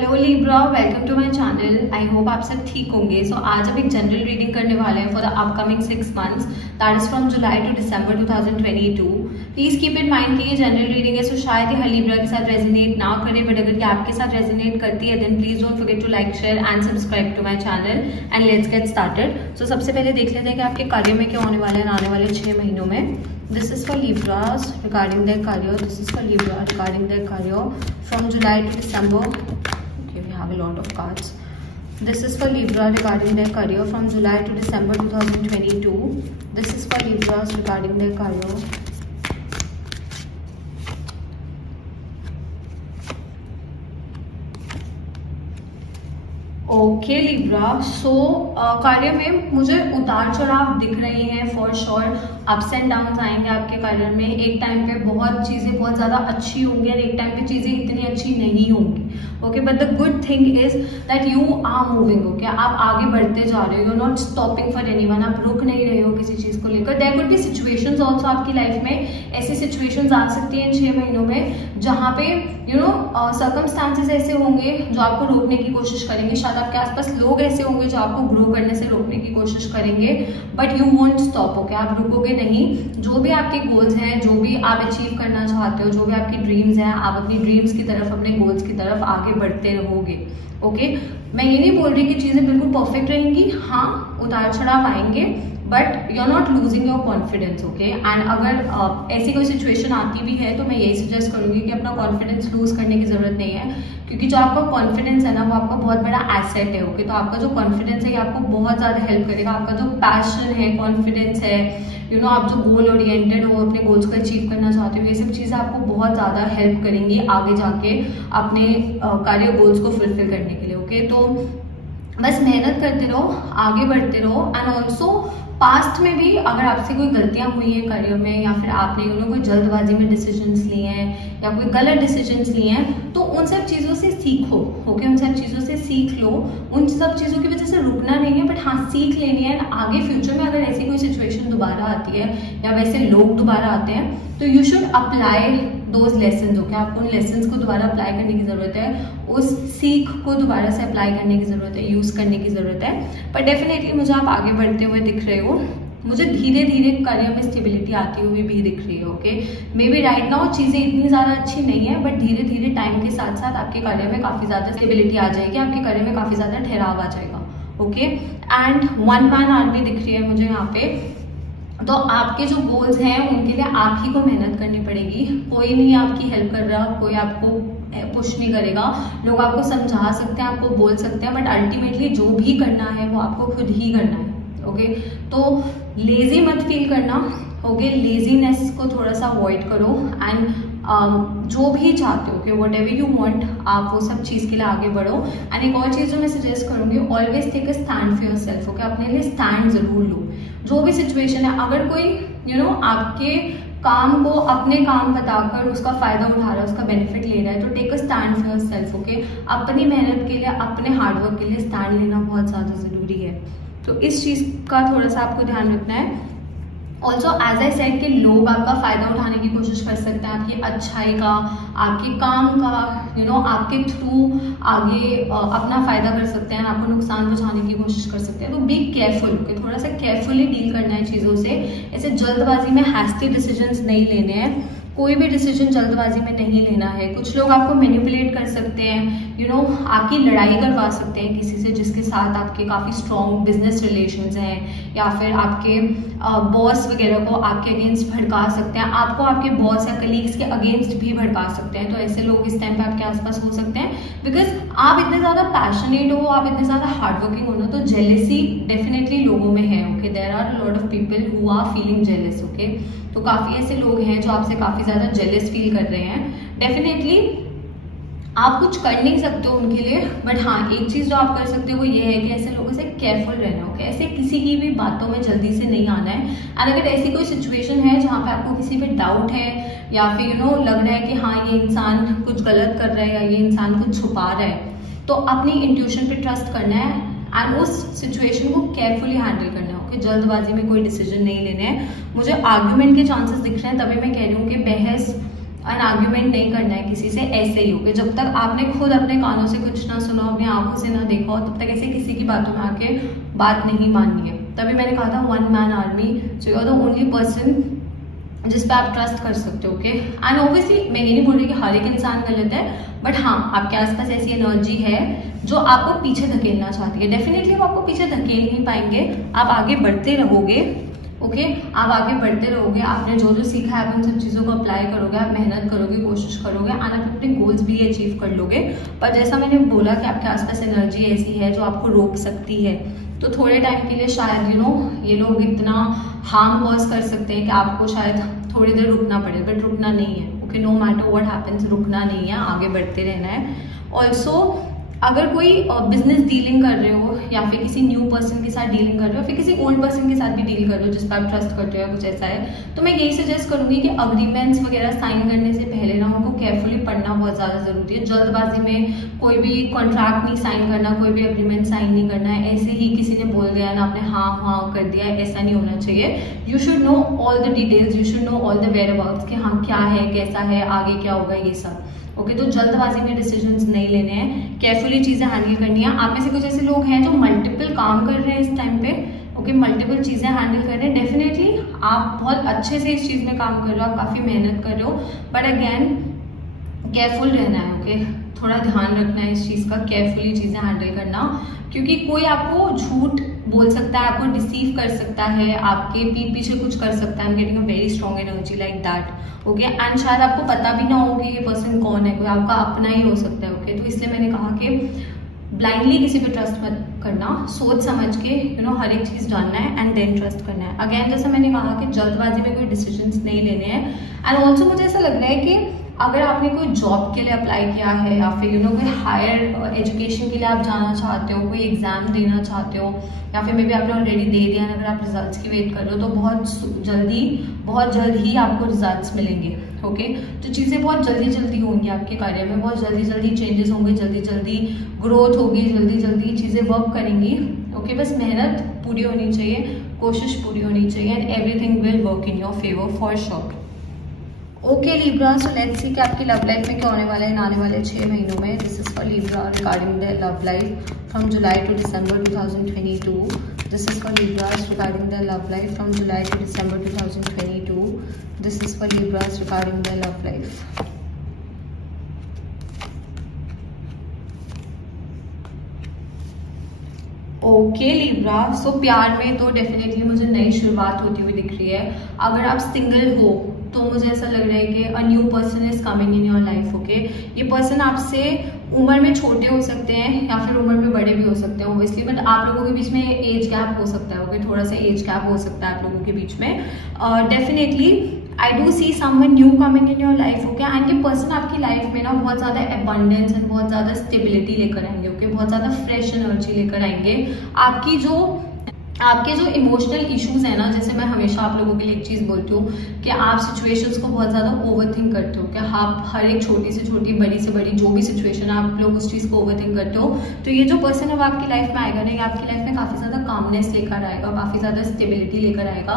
Hello Libra, welcome to my channel. I hope आप सब ठीक होंगे। सो आज हम एक जनरल रीडिंग करने वाले हैं for the upcoming 6 months, that is from July to December 2022। Please keep in mind कि ये जनरल रीडिंग है, सो शायद ये लिब्रा के साथ रेजोनेट ना करे, बट अगर ये आपके साथ रेजोनेट करती है then please don't forget to like, share and subscribe to my channel and let's get started. So सबसे पहले देख लेते हैं कि आपके कार्य में क्या होने वाला है आने वाले 6 महीनों में। This is for Libras regarding their career. This is for Libra regarding their career from July to December. Okay, we have a lot of cards. This is for Libra regarding their career from July to December 2022. This is for Libras regarding their career. Okay Libra, so कार्य में मुझे उतार चढ़ाव दिख रही हैं for sure. Ups and downs आएंगे आपके कार्य में। एक टाइम पे बहुत चीजें बहुत ज्यादा अच्छी होंगी और एक टाइम पे चीजें इतनी अच्छी नहीं होंगी। Okay, but the good thing is that you are moving. Okay, आप आगे बढ़ते जा रहे हो, नॉट स्टॉपिंग फॉर एनीवन। आप रुक नहीं रहे हो किसी चीज को लेकर। There could be situations also आपकी लाइफ में। ऐसी सिचुएशंस आ सकती हैं 6 महीनों में जहां पे सर्कमस्टांसेस ऐसे होंगे जो आपको रोकने की कोशिश करेंगे। शायद आपके आसपास लोग ऐसे होंगे जो आपको ग्रो करने से रोकने की कोशिश करेंगे, but you won't stop. Okay, आप रुकोगे नहीं। जो भी आपके गोल्स हैं, जो भी आप अचीव करना चाहते हो, जो भी आपकी ड्रीम्स हैं, आप अपनी ड्रीम्स की तरफ, अपने गोल्स की तरफ आगे बढ़ते रहोगे। ओके, मैं ये नहीं बोल रही कि चीजें बिल्कुल परफेक्ट रहेंगी। हाँ, उतार चढ़ाव आएंगे, but you are not losing your confidence. Okay, and अगर ऐसी कोई सिचुएशन आती भी है तो मैं यही सजेस्ट करूंगी कि अपना कॉन्फिडेंस लूज करने की जरूरत नहीं है, क्योंकि जो आपका कॉन्फिडेंस है ना वो आपका बहुत बड़ा एसेट है। ओके, तो आपका जो कॉन्फिडेंस है ये आपको बहुत ज्यादा हेल्प करेगा। आपका जो पैशन है, कॉन्फिडेंस है, आप जो गोल ओरिएंटेड हो, अपने गोल्स को अचीव करना चाहते हो, ये सब चीजें आपको बहुत ज्यादा हेल्प करेंगी आगे जाके अपने कार्य गोल्स को फुलफिल करने के लिए। ओके, तो बस मेहनत करते रहो, आगे बढ़ते रहो। एंड ऑल्सो पास्ट में भी अगर आपसे कोई गलतियां हुई हैं करियर में, या फिर आपने कोई जल्दबाजी में डिसीजंस लिए हैं या कोई गलत डिसीजंस लिए हैं, तो उन सब चीज़ों से सीखो। ओके, उन सब चीज़ों से सीख लो। उन सब चीज़ों की वजह से रुकना नहीं है, बट हाँ सीख लेनी है। आगे फ्यूचर में अगर ऐसी कोई सिचुएशन दोबारा आती है या वैसे लोग दोबारा आते हैं तो you should apply those lessons. Okay, आपको उन लेसन्स को दोबारा अप्लाई करने की जरूरत है, उस सीख को दोबारा से अप्लाई करने की जरूरत है, यूज करने की जरूरत है। पर डेफिनेटली मुझे आप आगे बढ़ते हुए दिख रहे हो। मुझे धीरे धीरे करियर में स्टेबिलिटी आती हुई भी दिख रही है। Okay, may be right now चीजें इतनी ज्यादा अच्छी नहीं है, बट धीरे धीरे टाइम के साथ साथ आपके करियर में काफी ज्यादा स्टेबिलिटी आ जाएगी, आपके करियर में काफी ज्यादा ठहराव आ जाएगा। ओके, एंड 1 मैन आर्मी दिख रही है मुझे यहाँ पे। तो आपके जो गोल्स हैं उनके लिए आप ही को मेहनत करनी पड़ेगी। कोई नहीं आपकी हेल्प कर रहा, कोई आपको पुश नहीं करेगा। लोग आपको समझा सकते हैं, आपको बोल सकते हैं, बट अल्टीमेटली जो भी करना है वो आपको खुद ही करना है। ओके, तो लेजी मत फील करना। ओके, लेजीनेस को थोड़ा सा अवॉइड करो एंड जो भी चाहते हो कि वट एवर यू वॉन्ट, आप वो सब चीज के लिए आगे बढ़ो। एंड एक और चीज जो मैं सजेस्ट करूंगी, always take a stand for yourself. Okay, अपने लिए स्टैंड जरूर लो। जो भी सिचुएशन है, अगर कोई आपके काम को अपने काम बताकर उसका फायदा उठा रहा है, उसका बेनिफिट ले रहा है, तो take a stand for yourself. Okay, अपनी मेहनत के लिए, अपने हार्डवर्क के लिए स्टैंड लेना बहुत ज्यादा जरूरी है। तो इस चीज का थोड़ा सा आपको ध्यान रखना है। ऑल्सो एज आई सेड कि लोग आपका फायदा उठाने की कोशिश कर सकते हैं, आपकी अच्छाई का, आपके काम का, आपके थ्रू आगे अपना फायदा कर सकते हैं, आपको नुकसान पहुंचाने की कोशिश कर सकते हैं। तो बी केयरफुल। ओके, थोड़ा सा केयरफुली डील करना है चीजों से। ऐसे जल्दबाजी में हैस्टी डिसीजंस नहीं लेने हैं। कोई भी डिसीजन जल्दबाजी में नहीं लेना है। कुछ लोग आपको मैनिपुलेट कर सकते हैं, आपकी लड़ाई करवा सकते हैं किसी से जिसके साथ आपके काफी स्ट्रॉन्ग बिजनेस रिलेशंस हैं, या फिर आपके बॉस वगैरह को आपके अगेंस्ट भड़का सकते हैं, आपको आपके बॉस या कलीग्स के अगेंस्ट भी भड़का सकते हैं। तो ऐसे लोग इस टाइम पे आपके आसपास हो सकते हैं, बिकॉज आप इतने ज्यादा पैशनेट हो, आप इतने ज्यादा हार्डवर्किंग हो ना, तो जेलेसी डेफिनेटली लोगों में है। Okay, there are lot of people who are feeling jealous. Okay, तो काफी ऐसे लोग हैं जो आपसे काफी ज्यादा जेलस फील कर रहे हैं। डेफिनेटली आप कुछ कर नहीं सकते हो उनके लिए, बट हाँ एक चीज जो आप कर सकते हो वो ये है कि ऐसे लोगों से केयरफुल रहना। ओके, ऐसे किसी की भी बातों में जल्दी से नहीं आना है। एंड अगर ऐसी कोई सिचुएशन है जहाँ पे आपको किसी पे डाउट है, या फिर लग रहा है कि हाँ ये इंसान कुछ गलत कर रहा है या ये इंसान कुछ छुपा रहा है, तो अपनी इंट्यूशन पे ट्रस्ट करना है एंड उस सिचुएशन को केयरफुली हैंडल करना है। ओके, जल्दबाजी में कोई डिसीजन नहीं लेने हैं। मुझे आर्ग्यूमेंट के चांसेस दिख रहे हैं, तभी मैं कह रही हूँ कि बहस एन आर्ग्यूमेंट नहीं करना है किसी से ऐसे ही, ओके। जब तक आपने खुद अपने कानों से कुछ ना सुना, अपनी आंखों से ना देखा हो, तब तक ऐसे किसी की बातों में आके बात नहीं माननी है। तभी मैंने कहा था one man army, so you are the only person जिस पे आप ट्रस्ट कर सकते हो, ओके। एंड ऑब्वियसली मैं ये नहीं बोल रही कि हर एक इंसान गलत है, बट हाँ आपके आसपास ऐसी एनर्जी है जो आपको पीछे धकेलना चाहती है। डेफिनेटली वो आपको पीछे धकेल नहीं पाएंगे, आप आगे बढ़ते रहोगे, ओके। आप आगे बढ़ते रहोगे, आपने जो जो सीखा है आप उन सब चीज़ों को अप्लाई करोगे, आप मेहनत करोगे, कोशिश करोगे, एंड आप अपने गोल्स भी अचीव कर लोगे। पर जैसा मैंने बोला कि आपके आसपास एनर्जी ऐसी है जो आपको रोक सकती है, तो थोड़े टाइम के लिए शायद ये लोग इतना हार्म कॉज कर सकते हैं कि आपको शायद थोड़ी देर रुकना पड़े, बट रुकना नहीं है, okay. No matter what happens, रुकना नहीं है, आगे बढ़ते रहना है। ऑल्सो अगर कोई बिजनेस डीलिंग कर रहे हो या फिर किसी न्यू पर्सन के साथ डीलिंग कर रहे हो, फिर किसी ओल्ड पर्सन के साथ भी डील कर रहे हो जिस पर आप ट्रस्ट करते हो कुछ ऐसा है, तो मैं यही सजेस्ट करूंगी कि अग्रीमेंट्स वगैरह साइन करने से पहले ना उनको केयरफुली पढ़ना बहुत ज़्यादा जरूरी है। जल्दबाजी में कोई भी कॉन्ट्रैक्ट नहीं साइन करना, कोई भी अग्रीमेंट साइन नहीं करना है। ऐसे ही किसी ने बोल दिया ना आपने हाँ हाँ कर दिया, ऐसा नहीं होना चाहिए। You should know all the details, you should know all the whereabouts कि हाँ क्या है, कैसा है, आगे क्या होगा, ये सब, ओके। तो जल्दबाजी में डिसीजंस नहीं लेने हैं, केयरफुली चीजें हैंडल करनी है। आप में से कुछ ऐसे लोग हैं जो मल्टीपल काम कर रहे हैं इस टाइम पे, ओके, मल्टीपल चीजें हैंडल कर रहे हैं। डेफिनेटली आप बहुत अच्छे से इस चीज में काम कर रहे हो, आप काफी मेहनत कर रहे हो, बट अगेन केयरफुल रहना है, ओके। थोड़ा ध्यान रखना है इस चीज का, केयरफुली चीजें हैंडल करना, क्योंकि कोई आपको झूठ बोल सकता है, आपको डिसीव कर सकता है, आपके पीठ पीछे कुछ कर सकता है। I am getting a very strong energy like that, okay. And शायद आपको पता भी ना हो कि ये पर्सन कौन है, कोई आपका अपना ही हो सकता है, ओके। तो इसलिए मैंने कहा कि ब्लाइंडली किसी पे ट्रस्ट मत करना, सोच समझ के हर एक चीज जानना है एंड देन ट्रस्ट करना है। अगेन जैसा मैंने कहा कि जल्दबाजी में कोई डिसीजंस नहीं लेने हैं। एंड ऑल्सो मुझे ऐसा लग रहा है कि अगर आपने कोई जॉब के लिए अप्लाई किया है या फिर कोई हायर एजुकेशन के लिए आप जाना चाहते हो, कोई एग्जाम देना चाहते हो, या फिर मे बी आपने ऑलरेडी दे दिया, अगर आप रिजल्ट्स की वेट कर रहे हो, तो बहुत जल्द ही आपको रिजल्ट्स मिलेंगे, ओके। तो चीज़ें बहुत जल्दी होंगी आपके कार्य में, बहुत जल्दी चेंजेस होंगे, जल्दी ग्रोथ होगी, जल्दी चीज़ें वर्क करेंगी, ओके। बस मेहनत पूरी होनी चाहिए, कोशिश पूरी होनी चाहिए, and everything will work in your favour for sure. Okay Libra, so let's see कि आपकी लव लाइफ में क्या होने वाला है आने वाले 6 महीनों में। This is for Libra regarding the love life from July to December 2022। This is for Libras regarding the love life from July to December 2022। This is for Libras regarding the love life. Okay Libra, so प्यार में तो definitely मुझे नई शुरुआत होती हुई दिख रही है। अगर आप सिंगल हो तो मुझे ऐसा लग रहा है कि a new person is coming in your life, okay. ये पर्सन आपसे उम्र में छोटे हो सकते हैं या फिर उम्र में बड़े भी हो सकते हैं ऑब्वियसली, बट आप लोगों के बीच में एज गैप हो सकता है, ओके। थोड़ा सा एज गैप हो सकता है आप लोगों के बीच में। Definitely I do see someone new coming in your life, okay. And ये पर्सन आपकी लाइफ में ना बहुत ज्यादा एबंडेंस एंड बहुत ज्यादा स्टेबिलिटी लेकर आएंगे, ओके। बहुत ज्यादा फ्रेश एनर्जी लेकर आएंगे। आपके जो इमोशनल इश्यूज है ना, जैसे मैं हमेशा आप लोगों के लिए एक चीज बोलती हूँ कि आप सिचुएशंस को बहुत ज्यादा ओवरथिंक करते हो, कि आप हर एक छोटी से छोटी, बड़ी से बड़ी जो भी सिचुएशन है आप लोग उस चीज को ओवरथिंक करते हो। तो ये जो पर्सन अब आपकी लाइफ में आएगा ना, ये आपकी लाइफ में काफी ज्यादा कामनेस लेकर आएगा, काफी ज्यादा स्टेबिलिटी लेकर आएगा,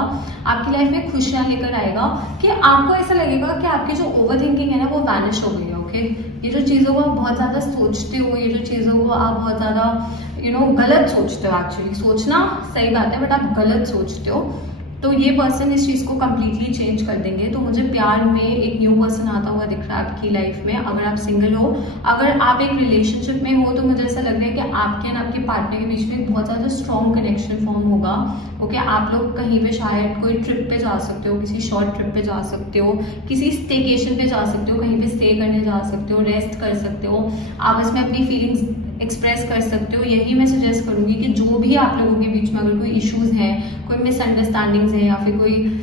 आपकी लाइफ में खुशियां लेकर आएगा, कि आपको ऐसा लगेगा कि आपकी जो ओवरथिंकिंग है ना वो वैनिश हो गई है, ओके। ये जो चीजों को आप बहुत ज्यादा सोचते हो, ये जो चीजों को आप बहुत ज्यादा गलत सोचते हो, एक्चुअली सोचना सही बात है बट आप गलत सोचते हो, तो ये पर्सन इस चीज को कंप्लीटली चेंज कर देंगे। तो मुझे प्यार में एक न्यू पर्सन आता हुआ दिख रहा है आपकी लाइफ में। अगर आप सिंगल हो, अगर आप एक रिलेशनशिप में हो, तो मुझे ऐसा लग रहा है कि आपके और आपके पार्टनर के बीच में एक बहुत ज्यादा स्ट्रॉन्ग कनेक्शन फॉर्म होगा, ओके। आप लोग कहीं पे शायद कोई ट्रिप पे जा सकते हो, किसी शॉर्ट ट्रिप पे जा सकते हो, किसी स्टेकेशन पे जा सकते हो, कहीं पे स्टे करने जा सकते हो, रेस्ट कर सकते हो, आपस में अपनी फीलिंग्स एक्सप्रेस कर सकते हो। यही मैं सजेस्ट करूंगी कि जो भी आप लोगों के बीच में अगर कोई इश्यूज हैं, कोई मिसअंडरस्टैंडिंग्स है या फिर कोई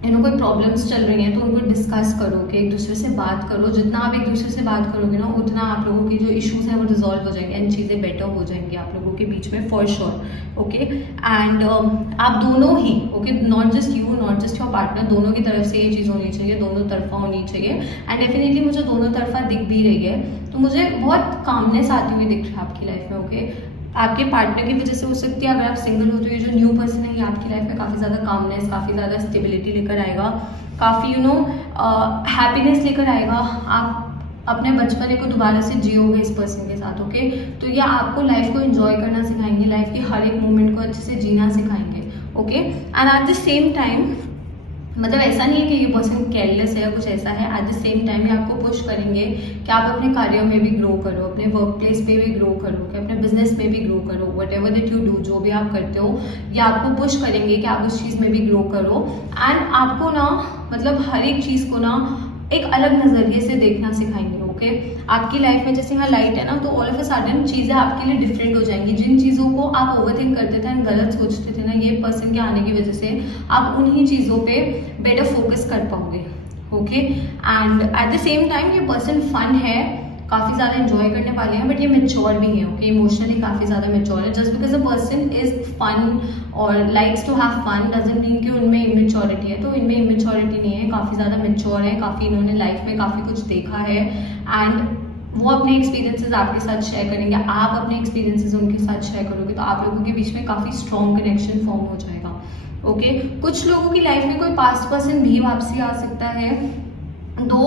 कोई प्रॉब्लम्स चल रही हैं, तो उनको डिस्कस करो, कि एक दूसरे से बात करो। जितना आप एक दूसरे से बात करोगे ना, उतना आप लोगों के जो इश्यूज हैं वो रिजॉल्व हो जाएंगे एंड चीज़ें बेटर हो जाएंगी आप लोगों के बीच में फॉर श्योर, ओके। एंड आप दोनों ही, okay, not just you, not just your partner, दोनों की तरफ से ये चीज़ होनी चाहिए, दोनों तरफा होनी चाहिए। एंड डेफिनेटली मुझे दोनों तरफा दिख भी रही है, तो मुझे बहुत कामनेस आती हुई दिख रहा है आपकी लाइफ में, ओके। आपके पार्टनर की वजह से हो सकती है। अगर आप सिंगल हो तो ये जो न्यू पर्सन है ये आपकी लाइफ में काफ़ी ज़्यादा कामनेस, काफ़ी ज़्यादा स्टेबिलिटी लेकर आएगा, काफ़ी हैप्पीनेस लेकर आएगा। आप अपने बचपने को दोबारा से जियोगे इस पर्सन के साथ, ओके। तो ये आपको लाइफ को एंजॉय करना सिखाएंगे, लाइफ के हर एक मोमेंट को अच्छे से जीना सिखाएंगे, okay. And at the same time मतलब ऐसा नहीं है कि ये पर्सन केयरलेस है या कुछ ऐसा है। एट द सेम टाइम ये आपको पुश करेंगे कि आप अपने कार्यों में भी ग्रो करो, अपने वर्क प्लेस पे भी ग्रो करो, कि अपने बिजनेस में भी ग्रो करो, what ever that you do, जो भी आप करते हो ये आपको पुश करेंगे कि आप उस चीज़ में भी ग्रो करो। एंड आपको मतलब हर एक चीज़ को एक अलग नज़रिए से देखना सिखाएंगे, ओके। आपकी लाइफ में जैसे यहाँ लाइट है ना, तो ऑल ऑफ अ सडन चीज़ें आपके लिए डिफरेंट हो जाएंगी। जिन चीज़ों को आप ओवरथिंक करते थे, गलत सोचते थे ना, ये पर्सन के आने की वजह से आप उन्हीं चीज़ों पे बेटर फोकस कर पाओगे, okay. And at the same time ये पर्सन फन है, काफ़ी ज़्यादा एंजॉय करने वाले हैं, बट ये मेच्योर भी है, ओके। इमोशनली काफ़ी ज़्यादा मेच्योर है। Just because a person is fun और likes to have fun doesn't mean कि उनमें इमेच्योरिटी है। तो इनमें इमेच्योरिटी नहीं है, काफ़ी ज़्यादा मेच्योर है, काफ़ी इन्होंने लाइफ में काफ़ी कुछ देखा है एंड वो अपने एक्सपीरियंसेस आपके साथ शेयर करेंगे, आप अपने एक्सपीरियंसेस उनके साथ शेयर करोगे, तो आप लोगों के बीच में काफ़ी स्ट्रॉन्ग कनेक्शन फॉर्म हो जाएगा, ओके। कुछ लोगों की लाइफ में कोई पास्ट पर्सन भी वापसी आ सकता है। दो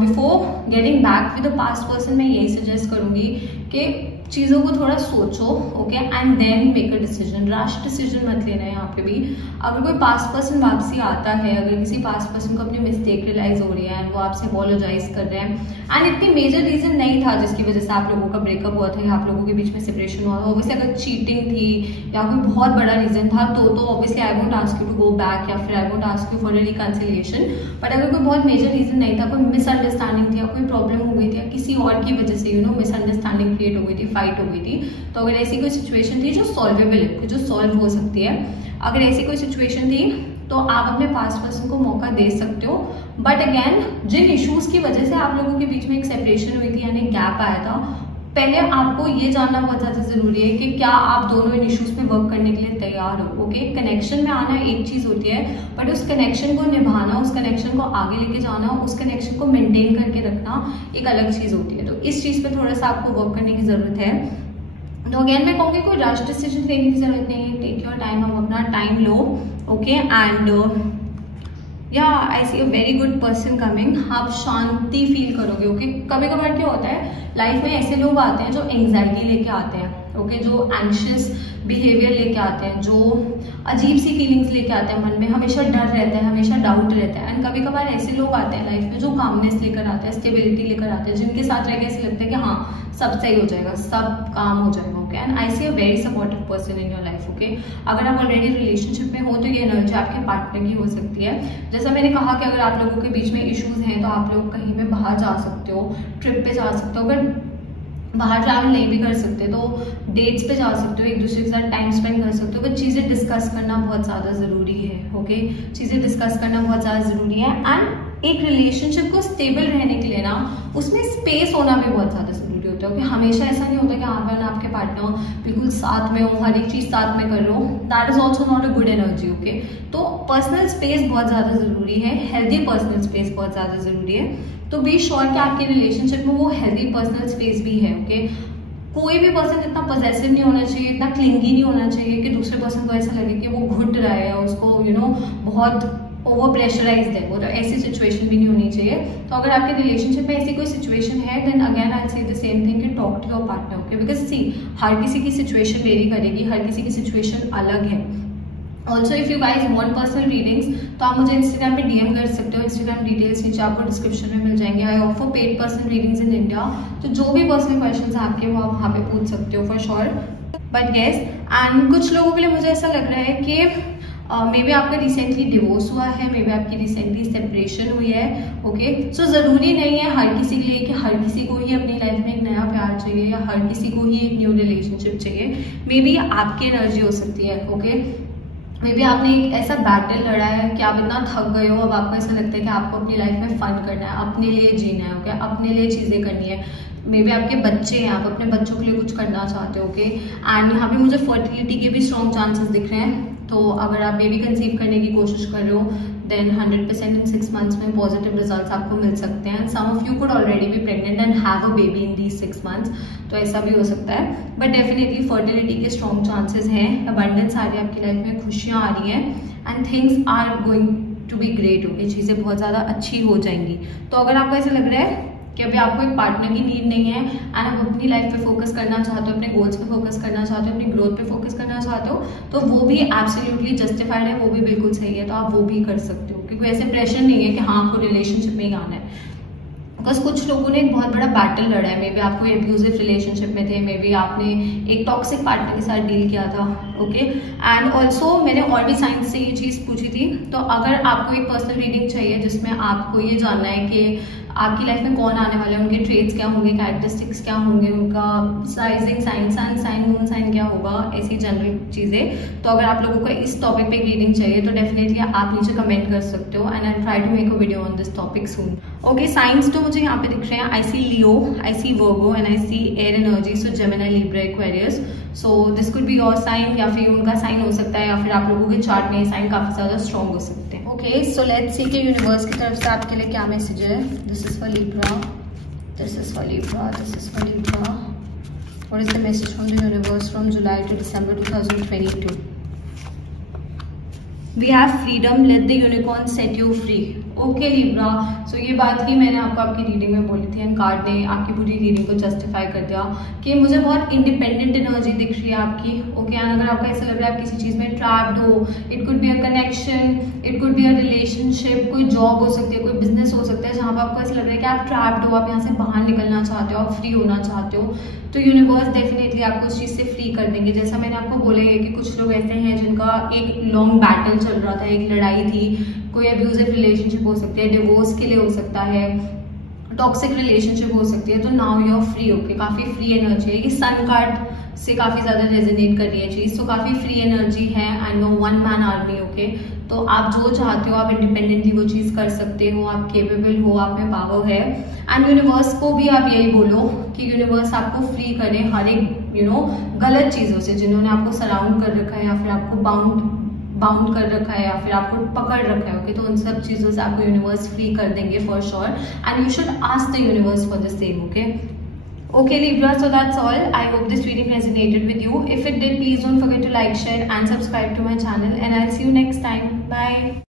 before getting back with the past person मैं यही सजेस्ट करूंगी कि चीज़ों को थोड़ा सोचो, okay, and then make a decision. Rush decision मत लेना है यहाँ पे भी। अगर कोई पास्ट पर्सन वापसी आता है, अगर किसी पास्ट पर्सन को अपनी मिस्टेक रियलाइज हो रही है एंड वो आपसे अपोलोजाइज कर रहे हैं एंड इतनी मेजर रीजन नहीं था जिसकी वजह से आप लोगों का ब्रेकअप हुआ था या आप लोगों के बीच में सेपरेशन हुआ था, ऑब्वियसली अगर चीटिंग थी या कोई बहुत बड़ा रीजन था तो obviously I won't ask you to go back या फिर I won't ask you for a reconciliation. But अगर कोई बहुत मेजर रीजन नहीं था, कोई मिसअंडरस्टैंडिंग थी या कोई प्रॉब्लम हो गई थी या किसी और की वजह से मिसअंडरस्टैंडिंग क्रिएट हो गई थी, फाइट हो गई थी, तो अगर ऐसी कोई सिचुएशन थी जो सॉल्वेबल है, जो सॉल्व हो सकती है, अगर ऐसी कोई सिचुएशन थी तो आप अपने पास्ट पर्सन को मौका दे सकते हो। बट अगेन जिन इश्यूज की वजह से आप लोगों के बीच में एक सेपरेशन हुई थी यानी गैप आया था, पहले आपको ये जानना बहुत ज़्यादा ज़रूरी है कि क्या आप दोनों इन इश्यूज पे वर्क करने के लिए तैयार हो, ओके। कनेक्शन में आना एक चीज़ होती है, बट उस कनेक्शन को निभाना, उस कनेक्शन को आगे लेके जाना, उस कनेक्शन को मेंटेन करके रखना एक अलग चीज़ होती है। तो इस चीज़ पे थोड़ा सा आपको वर्क करने की ज़रूरत है। तो अगेन मैं कहूँगी कोई रश डिसीजन लेने की जरूरत नहीं है, टेक योर टाइम, आप अपना टाइम लो, ओके। एंड या I see a very good person coming, आप शांति फील करोगे, ओके। कभी कभार क्या होता है लाइफ में ऐसे लोग आते हैं जो एंग्जाइटी लेके आते हैं, ओके, जो एंग्शियस बिहेवियर लेके आते हैं, जो अजीब सी फीलिंग्स लेके आते हैं मन में, हमेशा डर रहता है, हमेशा डाउट रहता है। एंड कभी कभार ऐसे लोग आते हैं लाइफ में जो कामनेस लेकर आते हैं, स्टेबिलिटी लेकर आते हैं, जिनके साथ रह के ऐसे लगता है कि हाँ सब सही हो जाएगा, सब काम हो जाएगा, okay. And I see a very supportive person in your life, okay. अगर आप ऑलरेडी रिलेशनशिप में हो तो ये एनर्जी आपके पार्टनर की हो सकती है। जैसा मैंने कहा कि अगर आप लोगों के बीच में इश्यूज हैं तो आप लोग कहीं पे बाहर जा सकते हो, ट्रिप पे जा सकते हो। अगर बाहर ट्रैवल नहीं भी कर सकते तो डेट्स पे जा सकते हो, एक दूसरे के साथ टाइम स्पेंड कर सकते हो, बट चीज़ें डिस्कस करना बहुत ज़्यादा ज़रूरी है, ओके। चीज़ें डिस्कस करना बहुत ज़्यादा ज़रूरी है। एंड एक रिलेशनशिप को स्टेबल रहने के लिए उसमें स्पेस होना भी बहुत ज़्यादा ज़रूरी होता है, क्योंकि हमेशा ऐसा नहीं होता कि आप और आपके पार्टनर बिल्कुल साथ में हो, हर एक चीज़ साथ में कर रहे हो, that is also not a good energy, okay. तो पर्सनल स्पेस बहुत ज़्यादा ज़रूरी है, हेल्दी पर्सनल स्पेस बहुत ज़्यादा ज़रूरी है। तो बी श्योर कि आपके रिलेशनशिप में वो हेल्दी पर्सनल स्पेस भी है, ओके। कोई भी पर्सन इतना पॉसेसिव नहीं होना चाहिए, इतना क्लिंगी नहीं होना चाहिए कि दूसरे पर्सन को ऐसा लगे कि वो घुट रहा है, उसको बहुत ओवर प्रेशराइज्ड है वो, तो ऐसी सिचुएशन भी नहीं होनी चाहिए। तो अगर आपके रिलेशनशिप में ऐसी कोई सिचुएशन है then again I say the same thing कि talk to your partner, okay. Because see हर किसी की सिचुएशन वेरी करेगी, हर किसी की सिचुएशन अलग है। Also if you guys want personal readings तो आप मुझे इंस्टाग्राम पे डीएम कर सकते हो, इंस्टाग्राम डिटेल्स नीचे आपको डिस्क्रिप्शन में मिल जाएंगे। I offer paid personal readings in India, तो जो भी पर्सनल क्वेश्चंस हैं आपके वो आप वहाँ पे पूछ सकते हो for sure. But yes, and कुछ लोगों के लिए मुझे ऐसा लग रहा है कि मे बी आपका रिसेंटली डिवोर्स हुआ है, मे बी आपकी रिसेंटली सेपरेशन हुई है, ओके। सो ज़रूरी नहीं है हर किसी के लिए कि हर किसी को ही अपनी लाइफ में एक नया प्यार चाहिए या हर किसी को ही एक न्यू रिलेशनशिप चाहिए। मे बी आपकी एनर्जी हो सकती है, ओके। मे बी आपने एक ऐसा बैटल लड़ा है कि आप इतना थक गए हो, अब आपको ऐसा लगता है कि आपको अपनी लाइफ में फन करना है, अपने लिए जीना है, ओके, अपने लिए चीज़ें करनी है। मे बी आपके बच्चे हैं, आप अपने बच्चों के लिए कुछ करना चाहते हो, ओके। एंड यहाँ पे मुझे फर्टिलिटी के भी स्ट्रॉन्ग चांसेस दिख रहे हैं, तो अगर आप बेबी कंसीव करने की कोशिश कर रहे हो देन 100% इन 6 months में पॉजिटिव रिजल्ट्स आपको मिल सकते हैं. Some of you could already be pregnant and have a baby in these 6 months, तो ऐसा भी हो सकता है. बट डेफिनेटली फर्टिलिटी के स्ट्रॉन्ग चांसेस हैं. अबंडेंस आ रही है आपकी लाइफ में, खुशियाँ आ रही हैं and things are going to be great. Okay, चीज़ें बहुत ज़्यादा अच्छी हो जाएंगी. तो अगर आपको ऐसा लग रहा है कि अभी आपको एक पार्टनर की नीड नहीं है एंड आप अपनी लाइफ पे फोकस करना चाहते हो, अपने गोल्स पे फोकस करना चाहते हो, अपनी ग्रोथ पे फोकस करना चाहते हो, तो वो भी एब्सोल्युटली जस्टिफाइड है, वो भी बिल्कुल सही है. तो आप वो भी कर सकते हो, क्योंकि ऐसे प्रेशर नहीं है कि हाँ आपको रिलेशनशिप में ही आना है. बिकॉज कुछ लोगों ने एक बहुत बड़ा बैटल लड़ा है. मे बी आप कोई एब्यूजिव रिलेशनशिप में थे, मे बी आपने एक टॉक्सिक पार्टनर के साथ डील किया था. ओके, एंड ऑल्सो मैंने और भी साइंस से ये चीज़ पूछी थी. तो अगर आपको एक पर्सनल रीडिंग चाहिए जिसमें आपको ये जानना है कि आपकी लाइफ में कौन आने वाले हैं, उनके ट्रेट्स क्या होंगे, कैरेक्टरिस्टिक्स क्या होंगे, उनका rising sign, sun sign, moon sign क्या होगा, ऐसी जनरल चीज़ें. तो अगर आप लोगों को इस टॉपिक पे रीडिंग चाहिए तो डेफिनेटली आप नीचे कमेंट कर सकते हो and I try to make a video on this topic soon. Okay, signs तो मुझे यहाँ पे दिख रहे हैं. I see Leo, I see Virgo and I see air energy, so Gemini, Libra, Aquarius. So this could be your sign या फिर उनका साइन हो सकता है, या फिर आप लोगों के चार्ट में साइन काफी ज्यादा स्ट्रॉन्ग हो सकते हैं. ओके, सो लेट्स सी कि यूनिवर्स की तरफ से आपके लिए क्या मैसेज है. This is for Libra, this is for Libra, this is for Libra. What is the message from the universe from July to December 2022. We have freedom, let the unicorn set you free. Okay Libra, so ये बात की मैंने आपको आपकी reading में बोली थी and card ने आपकी पूरी रीडिंग को जस्टिफाई कर दिया कि मुझे बहुत इंडिपेंडेंट एनर्जी दिख रही है आपकी. ओके, एंड अगर आपको ऐसा लग रहा है आप किसी चीज़ में ट्रैप्ड हो, it could be a connection, it could be a relationship, कोई जॉब हो सकती है, कोई बिजनेस हो सकता है जहाँ पर आपको ऐसा लग रहा है कि आप ट्रैप्ड हो, आप यहाँ से बाहर निकलना चाहते हो, आप फ्री होना चाहते हो, तो यूनिवर्स डेफिनेटली आपको उस चीज़ से फ्री कर देंगे. जैसा मैंने आपको बोला है कि कुछ लोग ऐसे हैं जिनका एक लॉन्ग बैटल चल रहा था, एक लड़ाई थी, कोई अब्यूजिव रिलेशनशिप हो सकती है, डिवोर्स के लिए हो सकता है, टॉक्सिक रिलेशनशिप हो सकती है. तो now you are free. Okay, काफी फ्री एनर्जी है. ये सन कार्ड से काफी ज्यादा रेजोनेट कर रही है चीज, तो काफी फ्री एनर्जी है and no one man army. Okay, तो आप जो चाहते हो आप इंडिपेंडेंटली वो चीज कर सकते हो, आप केपेबल हो, आप में पावर है. एंड यूनिवर्स को भी आप यही बोलो कि यूनिवर्स आपको फ्री करे हर एक गलत चीजों से, जिन्होंने आपको सराउंड कर रखा है या फिर आपको बाउंड कर रखा है या फिर आपको पकड़ रखा है. ओके, तो उन सब चीजों से आपको यूनिवर्स फ्री कर देंगे for sure and you should ask the universe for the same. Okay Libra, so that's all. I hope this reading resonated with you. If it did, please don't forget to like, share and subscribe to my channel and I'll see you next time. Bye.